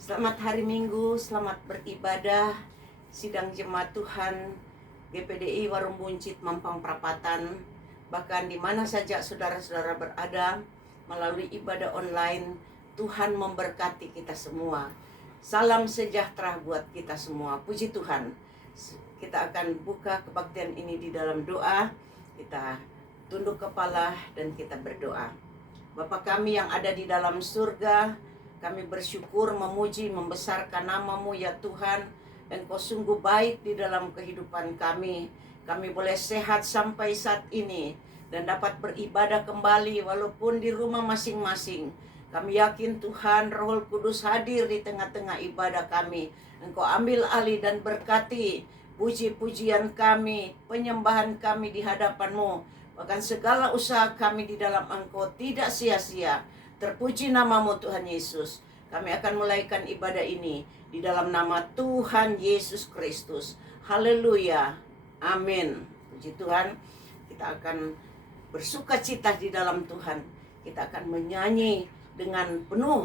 Selamat hari Minggu, selamat beribadah. Sidang Jemaat Tuhan GPDI Warung Buncit Mampang Perapatan, bahkan di mana saja saudara-saudara berada melalui ibadah online, Tuhan memberkati kita semua. Salam sejahtera buat kita semua. Puji Tuhan. Kita akan buka kebaktian ini di dalam doa. Kita tunduk kepala dan kita berdoa. Bapa kami yang ada di dalam surga, kami bersyukur, memuji, membesarkan nama-Mu ya Tuhan. Engkau sungguh baik di dalam kehidupan kami. Kami boleh sehat sampai saat ini dan dapat beribadah kembali walaupun di rumah masing-masing. Kami yakin Tuhan Roh Kudus hadir di tengah-tengah ibadah kami. Engkau ambil alih dan berkati puji-pujian kami, penyembahan kami di hadapan-Mu. Bahkan segala usaha kami di dalam Engkau tidak sia-sia. Terpuji nama-Mu Tuhan Yesus. Kami akan mulaikan ibadah ini di dalam nama Tuhan Yesus Kristus. Haleluya. Amin. Puji Tuhan. Kita akan bersukacita di dalam Tuhan. Kita akan menyanyi dengan penuh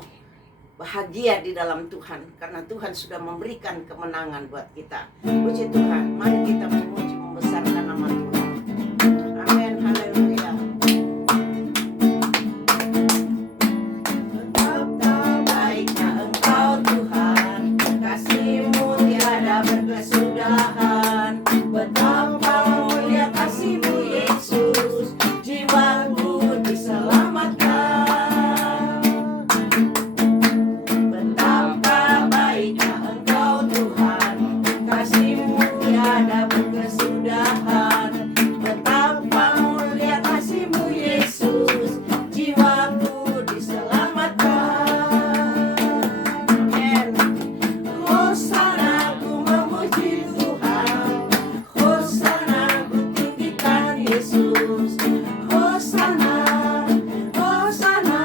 bahagia di dalam Tuhan. Karena Tuhan sudah memberikan kemenangan buat kita. Puji Tuhan. Mari kita memuji, membesarkan nama Tuhan. Amin. Haleluya. Betapa baiknya Engkau Tuhan, kasih-Mu tiada berkesudahan. Betapa mulia kasih-Mu Yesus, jiwaku diselamatkan. Betapa baiknya Engkau Tuhan, kasih-Mu tiada berkesudahan. Betapa mulia kasih-Mu Yesus, jiwaku diselamatkan. Amin. Hosana, ku memuji Tuhan. Hosana, ku tinggikan Yesus. Hosana, Hosana,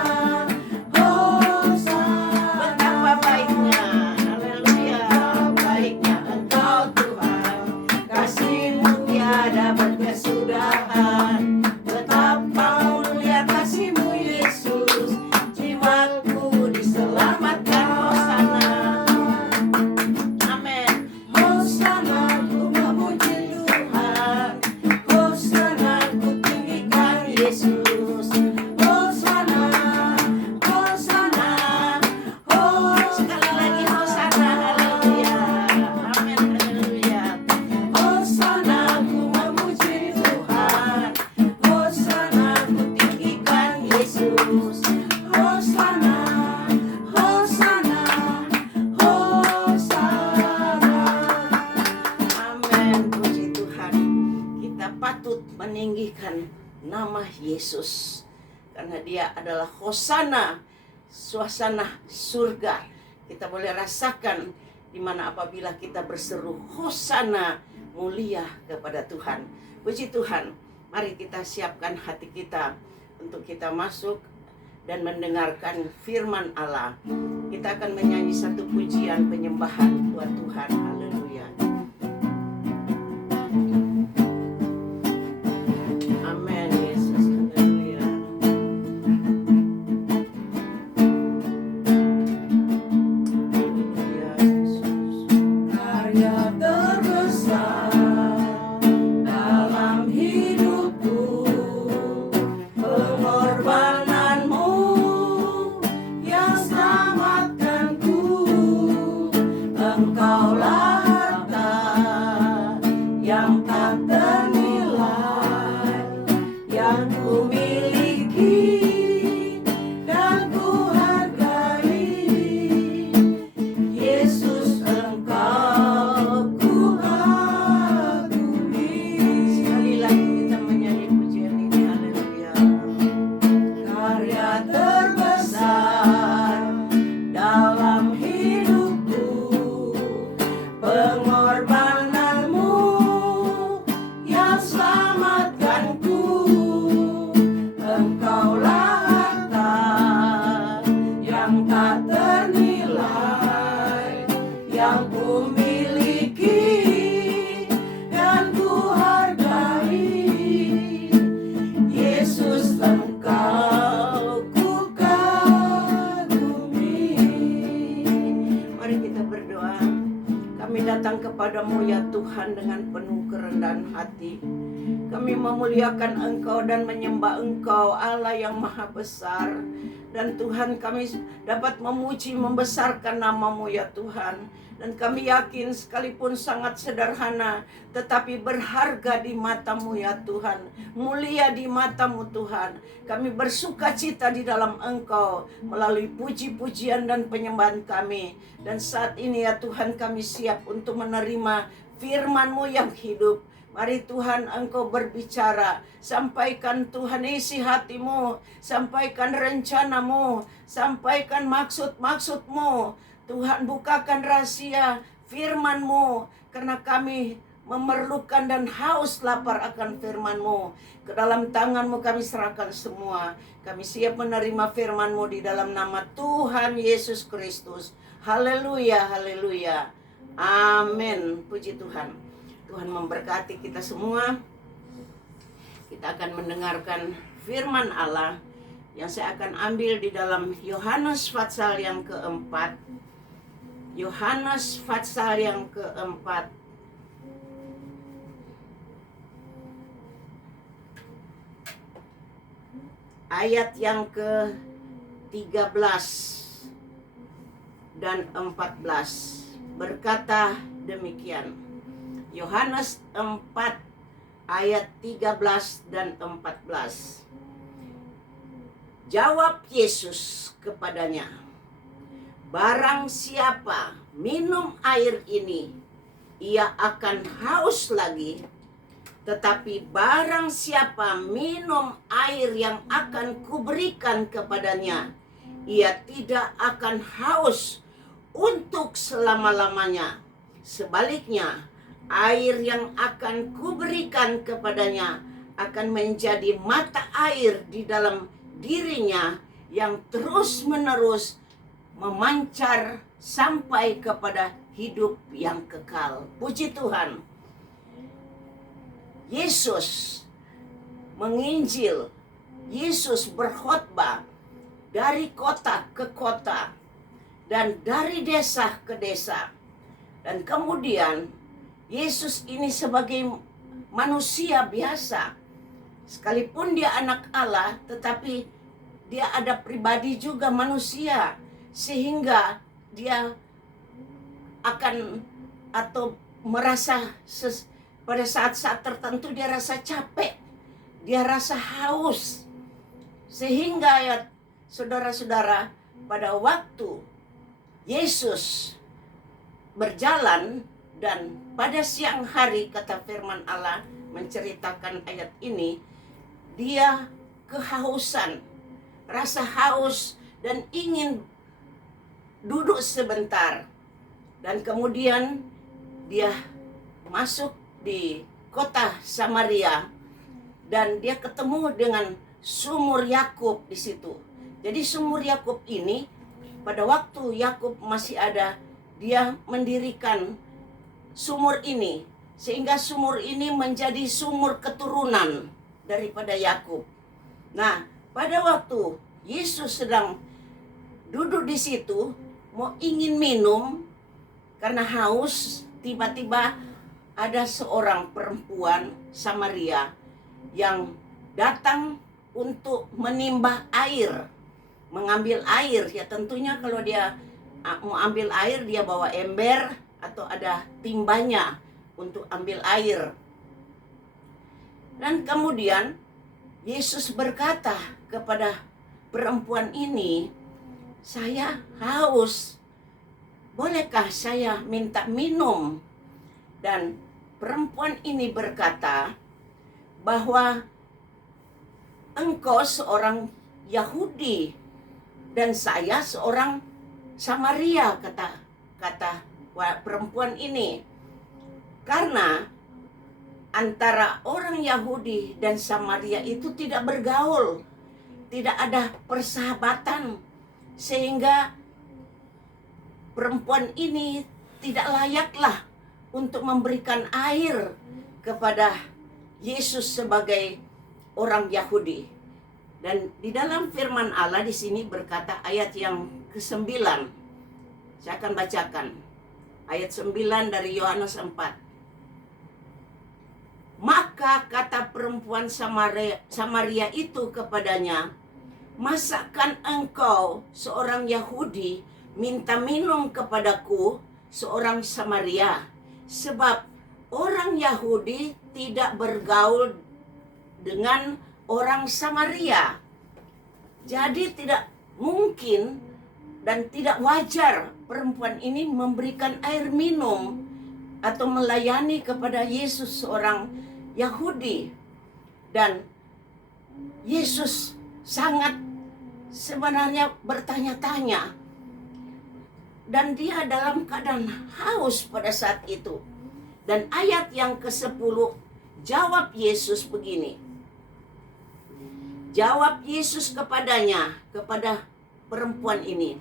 Hosana. Betapa baiknya, haleluya, baiknya Engkau Tuhan, kasih-Mu tiada berkesudahan. Betapa mulia kasih-Mu Yesus, jiwaku diselamatkan. Hosana. Amin. Hosana, ku memuji Tuhan. Hosana, ku tinggikan Yesus. Hosana, Hosana, Hosana. Sekali lagi Hosana, haleluya. Amin, haleluya. Hosana, ku memuji Tuhan. Hosana, ku tinggikan Yesus. Hosana, Hosana, Hosana. Amin, puji Tuhan. Kita patut meninggikan nama Yesus karena Dia adalah Hosana, suasana surga. Kita boleh rasakan di mana apabila kita berseru Hosana, mulia kepada Tuhan. Puji Tuhan. Mari kita siapkan hati kita untuk kita masuk dan mendengarkan firman Allah. Kita akan menyanyi satu pujian penyembahan buat Tuhan. Haleluya. Amin Yesus. Haleluya. Haleluya Yesus. Karya terbesar dalam hidupku, pengorbananmu yang selamatkanku. Engkaulah harta yang tak ternilai, yang ku miliki dan ku hargai. Yesus, Engkau ku kagumi. Sekali lagi kita menyanyi pujian ini, haleluya. Karya terbesar dalam hidupku, pengorbananmu yang selamatkanku. Engkaulah harta yang tak ternilai, yang ku miliki dan ku hargai. Yesus, Engkau ku kagumi. datang kepadamu ya Tuhan dengan penuh kerendahan hati. Kami memuliakan Engkau dan menyembah Engkau, Allah yang maha besar. Dan Tuhan, kami dapat memuji, membesarkan nama-Mu ya Tuhan. Dan kami yakin sekalipun sangat sederhana, tetapi berharga di mata-Mu ya Tuhan. Mulia di mata-Mu Tuhan. Kami bersuka cita di dalam Engkau melalui puji-pujian dan penyembahan kami. Dan saat ini ya Tuhan, kami siap untuk menerima firman-Mu yang hidup. Mari Tuhan, Engkau berbicara. Sampaikan Tuhan isi hati-Mu. Sampaikan rencana-Mu. Sampaikan maksud-maksud-Mu. Tuhan, bukakan rahasia firman-Mu. Karena kami memerlukan dan haus lapar akan firman-Mu. Ke dalam tangan-Mu kami serahkan semua. Kami siap menerima firman-Mu di dalam nama Tuhan Yesus Kristus. Haleluya, haleluya. Amin. Puji Tuhan. Tuhan memberkati kita semua. Kita akan mendengarkan firman Allah yang saya akan ambil di dalam Yohanes pasal yang keempat. Yohanes pasal yang keempat. Ayat yang ke-13 dan 14 berkata demikian. Yohanes 4 ayat 13 dan 14. Jawab Yesus kepadanya, barang siapa minum air ini, ia akan haus lagi. Tetapi barang siapa minum air yang akan kuberikan kepadanya, ia tidak akan haus untuk selama-lamanya. Sebaliknya, air yang akan kuberikan kepadanya akan menjadi mata air di dalam dirinya yang terus-menerus memancar sampai kepada hidup yang kekal. Puji Tuhan. Yesus menginjil, Yesus berkhotbah dari kota ke kota dan dari desa ke desa. Dan kemudian Yesus ini sebagai manusia biasa, sekalipun dia anak Allah, tetapi dia ada pribadi juga manusia, sehingga dia akan atau merasa pada saat-saat tertentu dia rasa capek, dia rasa haus, sehingga ya saudara-saudara, pada waktu Yesus berjalan dan pada siang hari, kata firman Allah menceritakan ayat ini, dia kehausan, rasa haus dan ingin duduk sebentar. Dan kemudian dia masuk di kota Samaria dan dia ketemu dengan sumur Yakub di situ. Jadi sumur Yakub ini pada waktu Yakub masih ada, dia mendirikan sumur ini, sehingga sumur ini menjadi sumur keturunan daripada Yakub. Nah, pada waktu Yesus sedang duduk di situ, mau ingin minum karena haus, tiba-tiba ada seorang perempuan Samaria yang datang untuk menimba air, mengambil air. Ya tentunya kalau dia mau ambil air, dia bawa ember atau ada timbanya untuk ambil air. Dan kemudian Yesus berkata kepada perempuan ini, saya haus, bolehkah saya minta minum? Dan perempuan ini berkata bahwa engkau seorang Yahudi dan saya seorang Samaria, kata perempuan ini. Karena antara orang Yahudi dan Samaria itu tidak bergaul, tidak ada persahabatan, sehingga perempuan ini tidak layaklah untuk memberikan air kepada Yesus sebagai orang Yahudi. Dan di dalam firman Allah di sini berkata ayat yang ke-9. Saya akan bacakan. ayat 9 dari Yohanes 4. Maka kata perempuan Samaria itu kepadanya, masakan engkau seorang Yahudi minta minum kepadaku seorang Samaria? Sebab orang Yahudi tidak bergaul dengan orang Samaria. Jadi tidak mungkin dan tidak wajar perempuan ini memberikan air minum atau melayani kepada Yesus seorang Yahudi. Dan Yesus sangat sebenarnya bertanya-tanya, dan dia dalam keadaan haus pada saat itu. Dan ayat yang ke-10, jawab Yesus begini. Jawab Yesus kepadanya, kepada perempuan ini,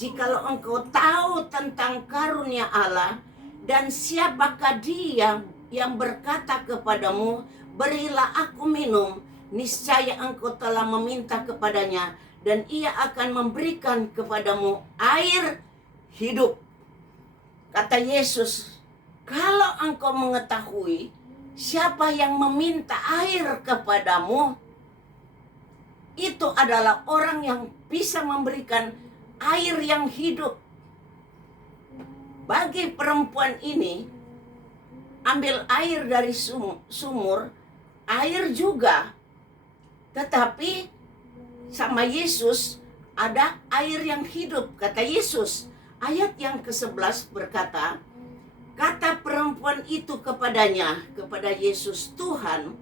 jikalau engkau tahu tentang karunia Allah dan siapakah dia yang berkata kepadamu, berilah aku minum, niscaya engkau telah meminta kepadanya dan ia akan memberikan kepadamu air hidup. Kata Yesus, kalau engkau mengetahui siapa yang meminta air kepadamu, itu adalah orang yang bisa memberikan air yang hidup. Bagi perempuan ini, ambil air dari sumur, air juga. Tetapi sama Yesus ada air yang hidup. Kata Yesus, ayat yang ke-11 berkata, kata perempuan itu kepadanya, kepada Yesus, Tuhan,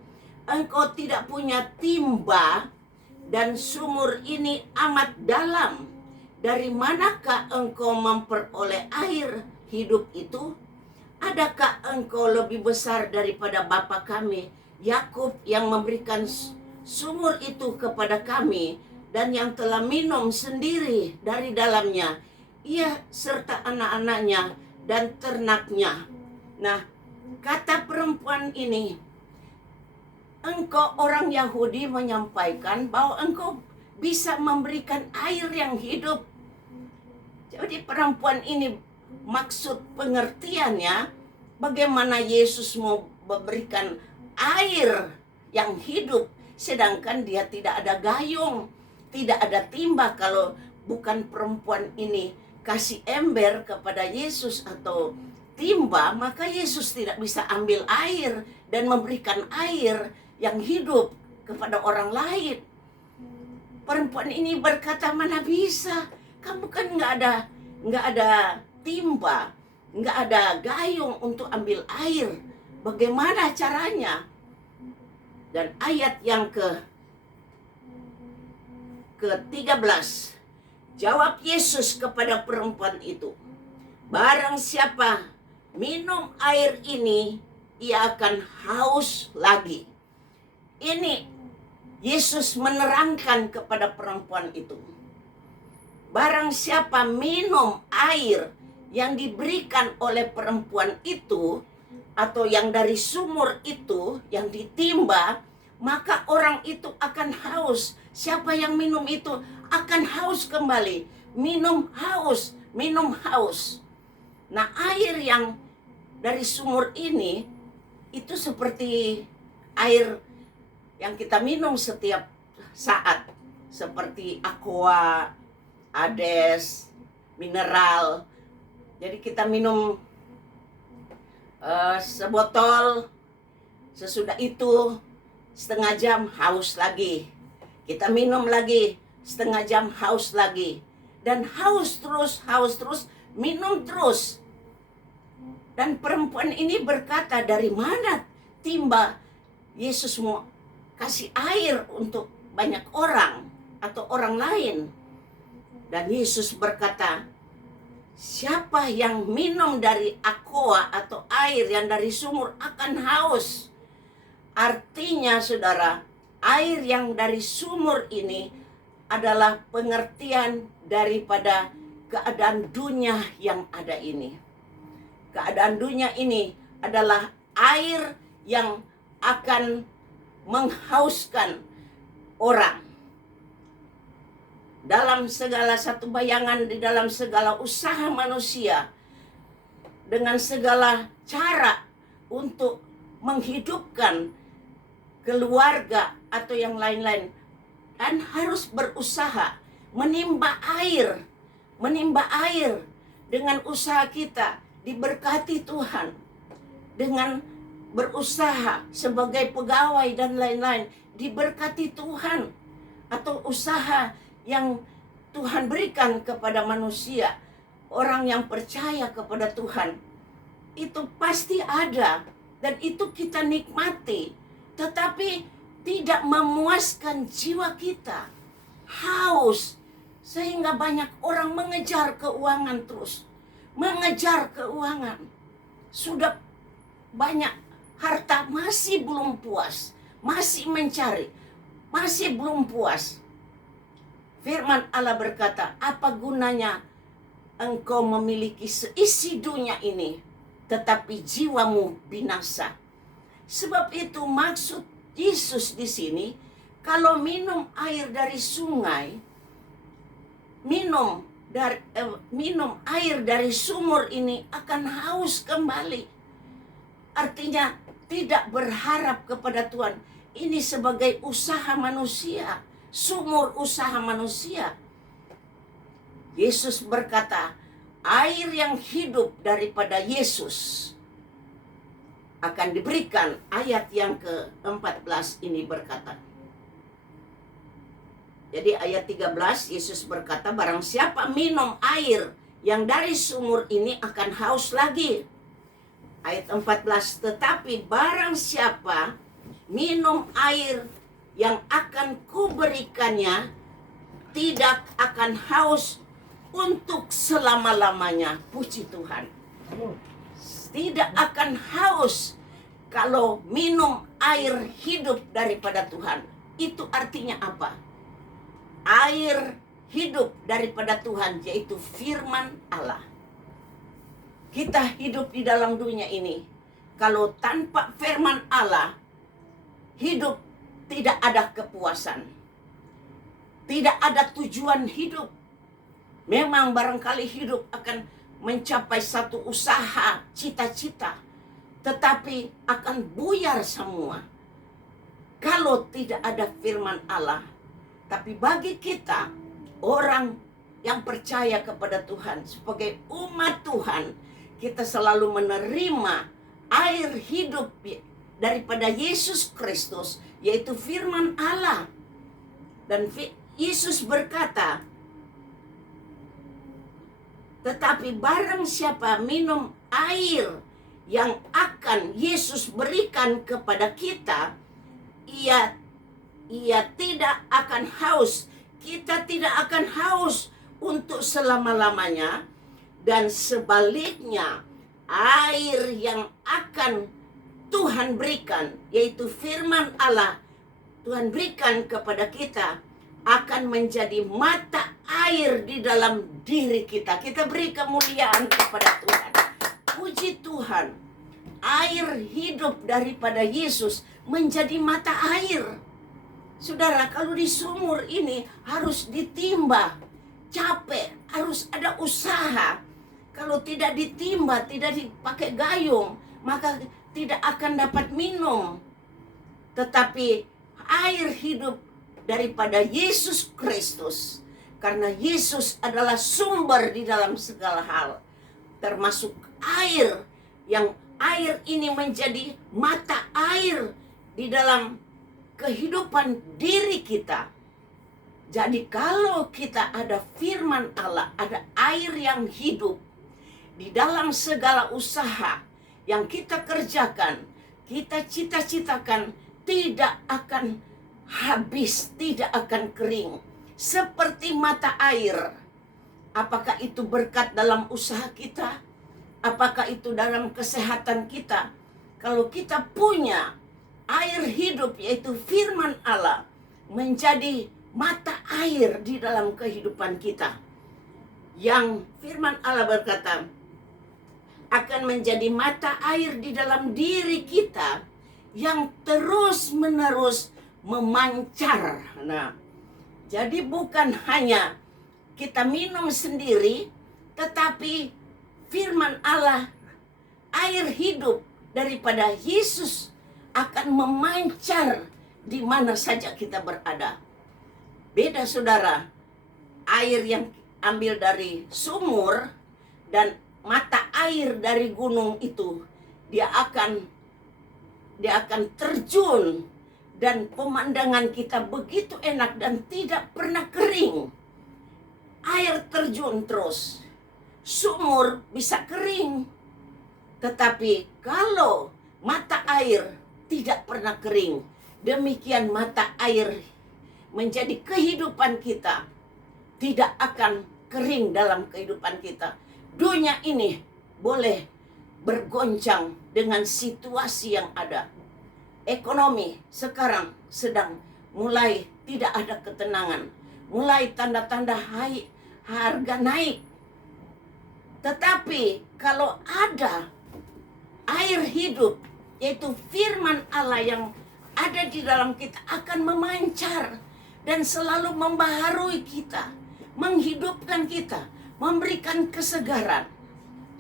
engkau tidak punya timba dan sumur ini amat dalam. Dari manakah engkau memperoleh air hidup itu? Adakah engkau lebih besar daripada bapa kami Yakub yang memberikan sumur itu kepada kami dan yang telah minum sendiri dari dalamnya, ia serta anak-anaknya dan ternaknya? Nah, kata perempuan ini, engkau orang Yahudi menyampaikan bahwa engkau bisa memberikan air yang hidup. Jadi perempuan ini, maksud pengertiannya, bagaimana Yesus mau memberikan air yang hidup, sedangkan dia tidak ada gayung, tidak ada timba. Kalau bukan perempuan ini kasih ember kepada Yesus atau timba, maka Yesus tidak bisa ambil air dan memberikan air yang hidup kepada orang lain. Perempuan ini berkata, mana bisa, kamu kan nggak ada timba, nggak ada gayung untuk ambil air, bagaimana caranya? Dan ayat yang ke-13, jawab Yesus kepada perempuan itu, barang siapa minum air ini, ia akan haus lagi. Ini Yesus menerangkan kepada perempuan itu, barang siapa minum air yang diberikan oleh perempuan itu, atau yang dari sumur itu, yang ditimba, maka orang itu akan haus. Siapa yang minum itu akan haus kembali. Minum haus, minum haus. Nah, air yang dari sumur ini, itu seperti air yang kita minum setiap saat, seperti aqua, ades, mineral. Jadi kita minum sebotol, sesudah itu setengah jam haus lagi. Kita minum lagi, setengah jam haus lagi. Dan haus terus, minum terus. Dan perempuan ini berkata, dari mana timba Yesus mau kasih air untuk banyak orang atau orang lain? Dan Yesus berkata, siapa yang minum dari aqua atau air yang dari sumur akan haus. Artinya saudara, air yang dari sumur ini adalah pengertian daripada keadaan dunia yang ada ini. Keadaan dunia ini adalah air yang akan menghauskan orang. Dalam segala satu bayangan, di dalam segala usaha manusia, dengan segala cara untuk menghidupkan keluarga atau yang lain-lain, dan harus berusaha menimba air dengan usaha kita diberkati Tuhan, dengan berusaha sebagai pegawai dan lain-lain diberkati Tuhan, atau usaha yang Tuhan berikan kepada manusia, orang yang percaya kepada Tuhan, itu pasti ada dan itu kita nikmati, tetapi tidak memuaskan jiwa kita. Haus, sehingga banyak orang mengejar keuangan terus, mengejar keuangan. Sudah banyak harta, masih belum puas, masih mencari, masih belum puas. Firman Allah berkata, apa gunanya engkau memiliki seisi dunia ini, tetapi jiwamu binasa. Sebab itu maksud Yesus di sini, kalau minum air dari sungai, minum air dari sumur ini akan haus kembali. Artinya tidak berharap kepada Tuhan. Ini sebagai usaha manusia, sumur usaha manusia. Yesus berkata, air yang hidup daripada Yesus akan diberikan. Ayat yang ke-14 ini berkata. Jadi ayat 13 Yesus berkata, barang siapa minum air yang dari sumur ini akan haus lagi. Ayat 14, tetapi barang siapa minum air yang akan kuberikannya tidak akan haus untuk selama-lamanya. Puji Tuhan. Tidak akan haus kalau minum air hidup daripada Tuhan. Itu artinya apa? Air hidup daripada Tuhan, yaitu firman Allah. Kita hidup di dalam dunia ini, kalau tanpa firman Allah, hidup tidak ada kepuasan, tidak ada tujuan hidup. Memang barangkali hidup akan mencapai satu usaha, cita-cita, tetapi akan buyar semua kalau tidak ada firman Allah. Tapi bagi kita, orang yang percaya kepada Tuhan, sebagai umat Tuhan, kita selalu menerima air hidup daripada Yesus Kristus, yaitu firman Allah. Dan Yesus berkata, tetapi barang siapa minum air yang akan Yesus berikan kepada kita, ia tidak akan haus. Kita tidak akan haus untuk selama-lamanya. Dan sebaliknya, air yang akan Tuhan berikan, yaitu firman Allah, Tuhan berikan kepada kita, akan menjadi mata air di dalam diri kita. Kita beri kemuliaan kepada Tuhan. Puji Tuhan, air hidup daripada Yesus menjadi mata air. Saudara, kalau di sumur ini harus ditimba, capek, harus ada usaha. Kalau tidak ditimba, tidak dipakai gayung, maka tidak akan dapat minum. Tetapi air hidup daripada Yesus Kristus, karena Yesus adalah sumber di dalam segala hal, termasuk air, yang air ini menjadi mata air di dalam kehidupan diri kita. Jadi kalau kita ada firman Allah, ada air yang hidup di dalam segala usaha yang kita kerjakan, kita cita-citakan, tidak akan habis, tidak akan kering. Seperti mata air. Apakah itu berkat dalam usaha kita? Apakah itu dalam kesehatan kita? Kalau kita punya air hidup, yaitu firman Allah, menjadi mata air di dalam kehidupan kita. Yang firman Allah berkata, akan menjadi mata air di dalam diri kita yang terus-menerus memancar. Nah, jadi bukan hanya kita minum sendiri, tetapi firman Allah air hidup daripada Yesus akan memancar di mana saja kita berada. Beda saudara, air yang ambil dari sumur dan mata air dari gunung itu, dia akan terjun, dan pemandangan kita begitu enak dan tidak pernah kering. Air terjun terus, sumur bisa kering. Tetapi kalau mata air tidak pernah kering, demikian mata air menjadi kehidupan kita, tidak akan kering dalam kehidupan kita. Dunia ini boleh bergoncang dengan situasi yang ada. Ekonomi sekarang sedang mulai tidak ada ketenangan, mulai tanda-tanda harga naik. Tetapi kalau ada air hidup, yaitu firman Allah yang ada di dalam kita, akan memancar dan selalu membaharui kita, menghidupkan kita, memberikan kesegaran.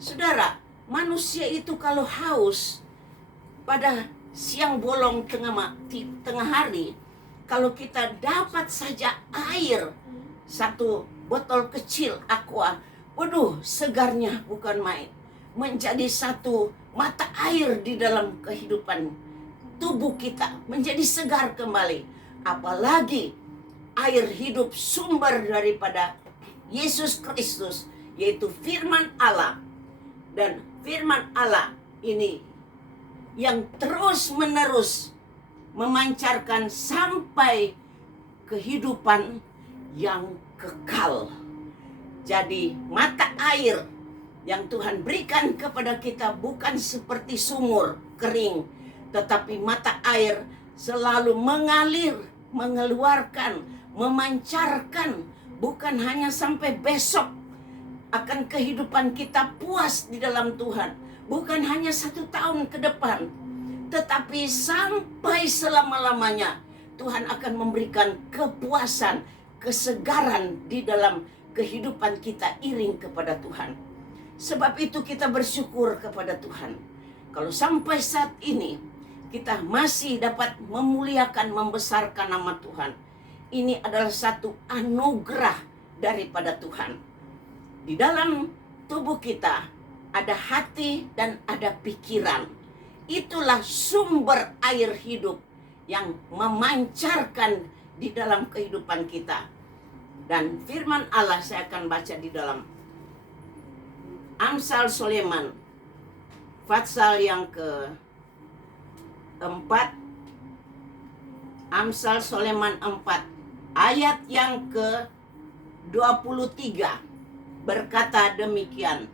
Saudara, manusia itu kalau haus pada siang bolong tengah hari, kalau kita dapat saja air, satu botol kecil aqua, waduh, segarnya bukan main. Menjadi satu mata air di dalam kehidupan tubuh kita, menjadi segar kembali. Apalagi air hidup sumber daripada Yesus Kristus, yaitu firman Allah. Dan firman Allah ini yang terus-menerus memancarkan sampai kehidupan yang kekal. Jadi mata air yang Tuhan berikan kepada kita bukan seperti sumur kering, tetapi mata air selalu mengalir, mengeluarkan, memancarkan, bukan hanya sampai besok akan kehidupan kita puas di dalam Tuhan, bukan hanya 1 tahun ke depan, tetapi sampai selama-lamanya Tuhan akan memberikan kepuasan, kesegaran di dalam kehidupan kita iring kepada Tuhan. Sebab itu kita bersyukur kepada Tuhan. Kalau sampai saat ini kita masih dapat memuliakan, membesarkan nama Tuhan, ini adalah satu anugerah daripada Tuhan. Di dalam tubuh kita ada hati dan ada pikiran. Itulah sumber air hidup yang memancarkan di dalam kehidupan kita. Dan firman Allah saya akan baca di dalam Amsal Soleman, pasal yang ke-4, Amsal Soleman 4, ayat yang ke-23, berkata demikian: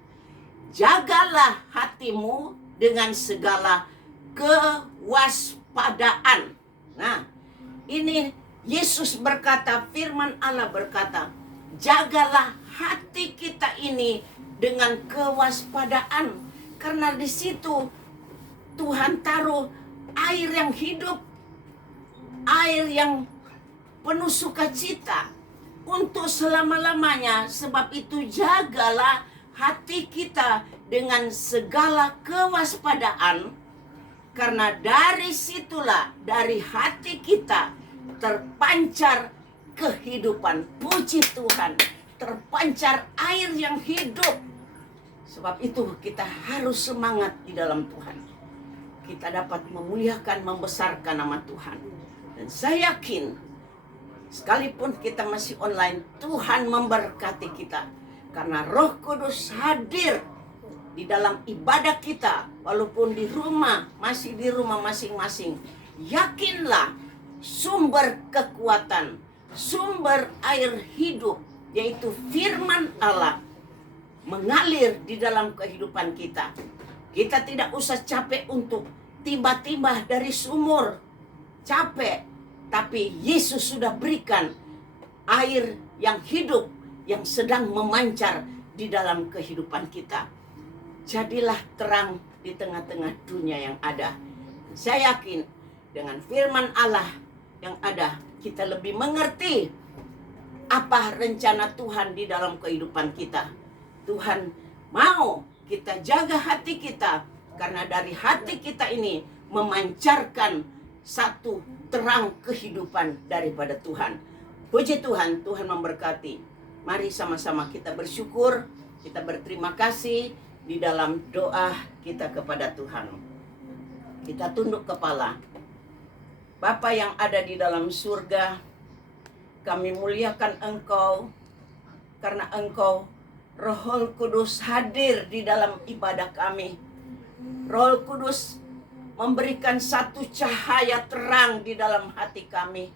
jagalah hatimu dengan segala kewaspadaan. Nah, ini Yesus berkata, firman Allah berkata, jagalah hati kita ini dengan kewaspadaan, karena di situ Tuhan taruh air yang hidup, air yang penuh sukacita untuk selama-lamanya. Sebab itu jagalah hati kita dengan segala kewaspadaan, karena dari situlah, dari hati kita terpancar kehidupan. Puji Tuhan, terpancar air yang hidup. Sebab itu kita harus semangat di dalam Tuhan. Kita dapat memuliakan, membesarkan nama Tuhan. Dan saya yakin, sekalipun kita masih online, Tuhan memberkati kita. Karena Roh Kudus hadir di dalam ibadah kita. Walaupun di rumah, masih di rumah masing-masing. Yakinlah, sumber kekuatan, sumber air hidup, yaitu firman Allah, mengalir di dalam kehidupan kita. Kita tidak usah capek untuk tiba-tiba dari sumur, capek. Tapi Yesus sudah berikan air yang hidup, yang sedang memancar di dalam kehidupan kita. Jadilah terang di tengah-tengah dunia yang ada. Saya yakin dengan firman Allah yang ada, kita lebih mengerti apa rencana Tuhan di dalam kehidupan kita. Tuhan mau kita jaga hati kita Karena dari hati kita ini memancarkan satu terang kehidupan daripada Tuhan. Puji Tuhan, Tuhan memberkati. Mari sama-sama kita bersyukur, kita berterima kasih di dalam doa kita kepada Tuhan. Kita tunduk kepala. Bapa yang ada di dalam surga, kami muliakan Engkau karena Engkau Roh Kudus hadir di dalam ibadah kami. Roh Kudus memberikan satu cahaya terang di dalam hati kami.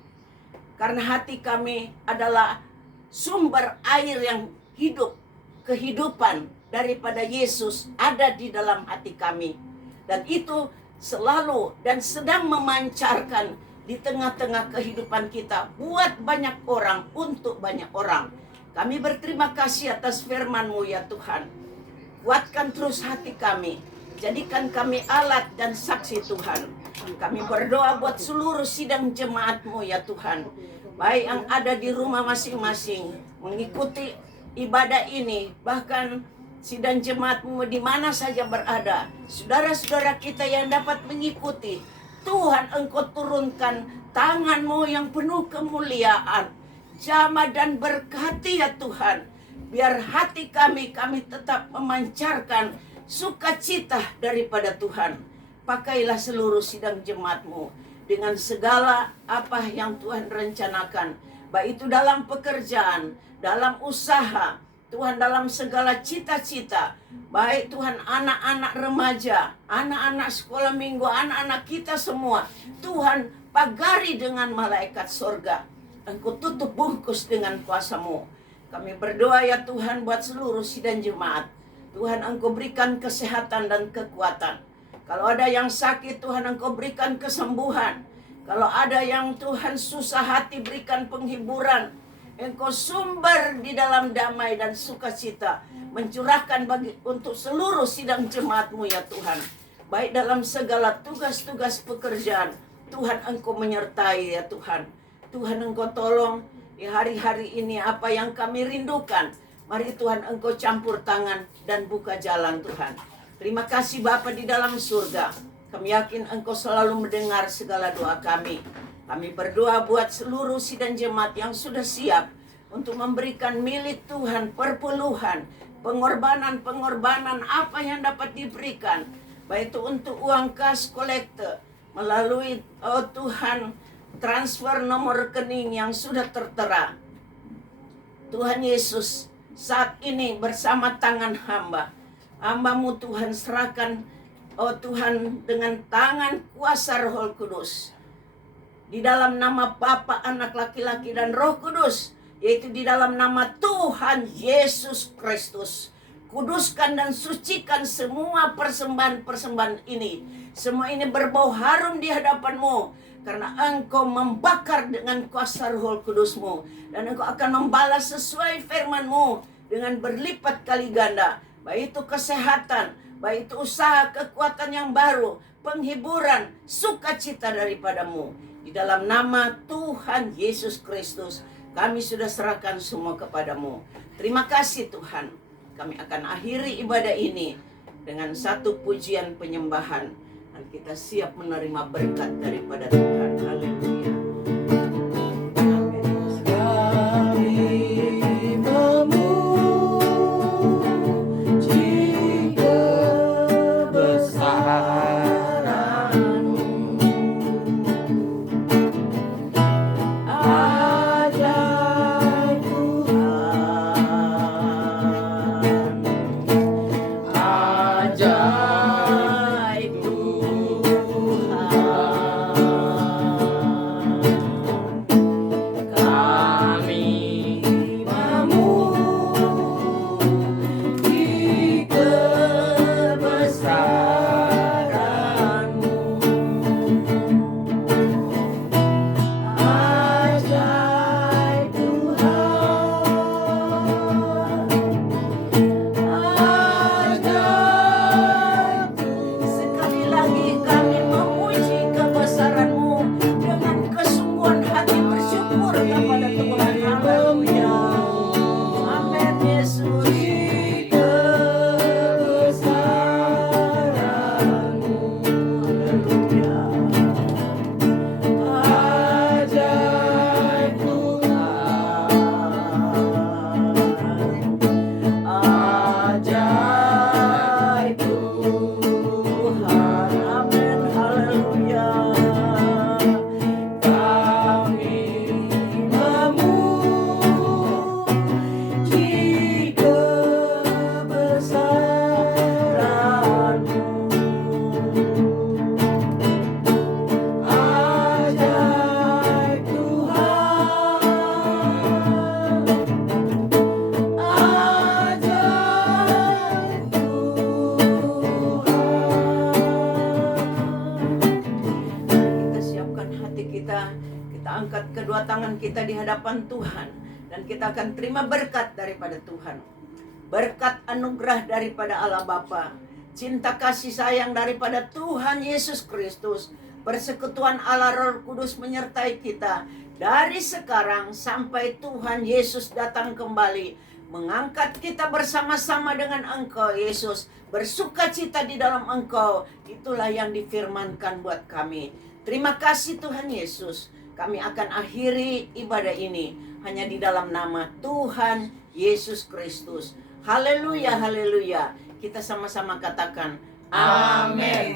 Karena hati kami adalah sumber air yang hidup, kehidupan daripada Yesus ada di dalam hati kami. Dan itu selalu dan sedang memancarkan di tengah-tengah kehidupan kita buat banyak orang, untuk banyak orang. Kami berterima kasih atas firman-Mu ya Tuhan. Kuatkan terus hati kami. Jadikan kami alat dan saksi Tuhan. Kami berdoa buat seluruh sidang jemaat-Mu ya Tuhan. Baik yang ada di rumah masing-masing mengikuti ibadah ini. Bahkan sidang jemaat-Mu di mana saja berada. Saudara-saudara kita yang dapat mengikuti. Tuhan Engkau turunkan tangan-Mu yang penuh kemuliaan. Jamah dan berkati ya Tuhan. Biar hati kami tetap memancarkan sukacita daripada Tuhan. Pakailah seluruh sidang jemaat-Mu dengan segala apa yang Tuhan rencanakan. Baik itu dalam pekerjaan, dalam usaha, Tuhan dalam segala cita-cita. Baik Tuhan anak-anak remaja, anak-anak sekolah minggu, anak-anak kita semua. Tuhan pagari dengan malaikat sorga. Engkau tutup bungkus dengan kuasa-Mu. Kami berdoa ya Tuhan buat seluruh sidang jemaat. Tuhan Engkau berikan kesehatan dan kekuatan. Kalau ada yang sakit, Tuhan Engkau berikan kesembuhan. Kalau ada yang Tuhan susah hati, berikan penghiburan. Engkau sumber di dalam damai dan sukacita. Mencurahkan untuk seluruh sidang jemaat-Mu ya Tuhan. Baik dalam segala tugas-tugas pekerjaan. Tuhan Engkau menyertai ya Tuhan. Tuhan Engkau tolong di hari-hari ini apa yang kami rindukan. Mari Tuhan Engkau campur tangan dan buka jalan Tuhan. Terima kasih Bapa di dalam surga. Kami yakin Engkau selalu mendengar segala doa kami. Kami berdoa buat seluruh sidang jemaat yang sudah siap untuk memberikan milik Tuhan perpuluhan, pengorbanan apa yang dapat diberikan. Baik itu untuk uang kas kolektor melalui Tuhan transfer nomor rekening yang sudah tertera. Tuhan Yesus, saat ini bersama tangan hamba-Mu Tuhan serahkan, Tuhan dengan tangan kuasa Roh Kudus. Di dalam nama Bapa, Anak laki-laki dan Roh Kudus, yaitu di dalam nama Tuhan Yesus Kristus. Kuduskan dan sucikan semua persembahan-persembahan ini. Semua ini berbau harum di hadapan-Mu. Karena Engkau membakar dengan kuasa Roh Kudus-Mu. Dan Engkau akan membalas sesuai firman-Mu dengan berlipat kali ganda. Baik itu kesehatan, baik itu usaha, kekuatan yang baru, penghiburan, sukacita daripada-Mu. Di dalam nama Tuhan Yesus Kristus, kami sudah serahkan semua kepada-Mu. Terima kasih Tuhan. Kami akan akhiri ibadah ini dengan satu pujian penyembahan. Dan kita siap menerima berkat daripada Tuhan. Haleluya. akan kita di hadapan Tuhan, dan kita akan terima berkat daripada Tuhan. Berkat anugerah daripada Allah Bapa, cinta kasih sayang daripada Tuhan Yesus Kristus, persekutuan Allah Roh Kudus menyertai kita dari sekarang sampai Tuhan Yesus datang kembali, mengangkat kita bersama-sama dengan Engkau Yesus, bersukacita di dalam Engkau. Itulah yang difirmankan buat kami. Terima kasih Tuhan Yesus. Kami akan akhiri ibadah ini hanya di dalam nama Tuhan Yesus Kristus. Haleluya, haleluya. Kita sama-sama katakan amin.